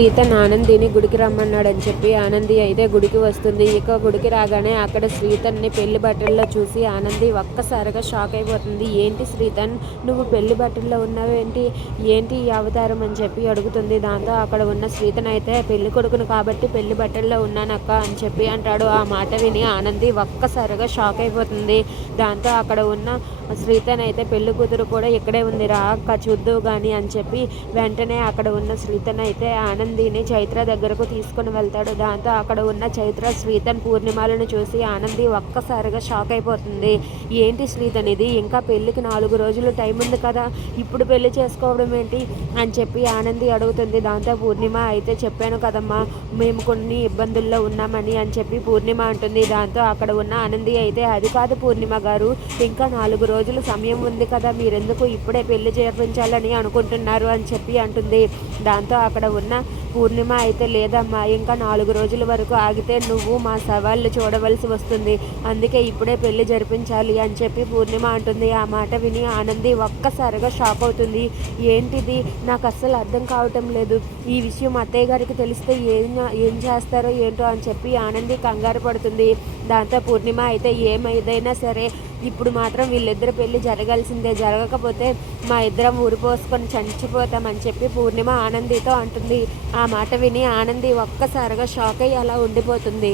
శ్రీతన్ ఆనందిని గుడికి రమ్మన్నాడని చెప్పి ఆనంది అయితే గుడికి వస్తుంది. ఇక గుడికి రాగానే అక్కడ శ్రీతన్ని పెళ్ళి బట్టల్లో చూసి ఆనంది ఒక్కసారిగా షాక్ అయిపోతుంది. ఏంటి శ్రీతన్ నువ్వు పెళ్ళి బట్టల్లో ఉన్నావేంటి ఏంటి? ఈ అవతారం? అని చెప్పి అడుగుతుంది. దాంతో అక్కడ ఉన్న శ్రీతన్ అయితే పెళ్ళి కొడుకును కాబట్టి పెళ్ళి బట్టల్లో ఉన్నానక్క అని చెప్పి అంటాడు. ఆ మాట విని ఆనంది ఒక్కసారిగా షాక్ అయిపోతుంది. దాంతో అక్కడ ఉన్న శ్రీతన్ అయితే పెళ్ళి కూతురు కూడా ఇక్కడే ఉంది రా అక్క చూద్దువు కానీ అని చెప్పి వెంటనే అక్కడ ఉన్న శ్రీతన్ అయితే ఆనందిని చైత్ర దగ్గరకు తీసుకుని వెళ్తాడు. దాంతో అక్కడ ఉన్న చైత్ర శ్రీతన్ పూర్ణిమలను చూసి ఆనంది ఒక్కసారిగా షాక్ అయిపోతుంది. ఏంటి శ్రీతన్ ఇది? ఇంకా పెళ్ళికి నాలుగు రోజులు టైం ఉంది కదా. ఇప్పుడు పెళ్ళి చేసుకోవడం ఏంటి? అని చెప్పి ఆనంది అడుగుతుంది. దాంతో పూర్ణిమ అయితే చెప్పాను కదమ్మా మేము కొన్ని ఇబ్బందుల్లో ఉన్నామని అని చెప్పి పూర్ణిమ అంటుంది. దాంతో అక్కడ ఉన్న ఆనంది అయితే అది కాదు పూర్ణిమ గారు ఇంకా నాలుగు రోజులు సమయం ఉంది కదా మీరెందుకు ఇప్పుడే పెళ్ళి చేపించాలని అనుకుంటున్నారు అని చెప్పి అంటుంది. దాంతో అక్కడ ఉన్న పూర్ణిమ అయితే లేదమ్మా. ఇంకా నాలుగు రోజుల వరకు ఆగితే నువ్వు మా సవాళ్ళు చూడవలసి వస్తుంది. అందుకే ఇప్పుడే పెళ్ళి జరిపించాలి అని చెప్పి పూర్ణిమ అంటుంది. ఆ మాట విని ఆనంది ఒక్కసారిగా షాక్ అవుతుంది. ఏంటిది? నాకు అస్సలు అర్థం కావటం లేదు. ఈ విషయం అత్తయ్య గారికి తెలిస్తే ఏం ఏం చేస్తారో ఏంటో అని చెప్పి ఆనంది కంగారు పడుతుంది. దాంతో పూర్ణిమ అయితే ఏమైదైనా సరే ఇప్పుడు మాత్రం వీళ్ళిద్దరు పెళ్ళి జరగాల్సిందే. జరగకపోతే మా ఇద్దరం ఊరిపోసుకొని చనిపోతామని చెప్పి పూర్ణిమ ఆనందితో అంటుంది. ఆ మాట విని ఆనంది ఒక్కసారిగా షాక్ అయ్యి అలా ఉండిపోతుంది.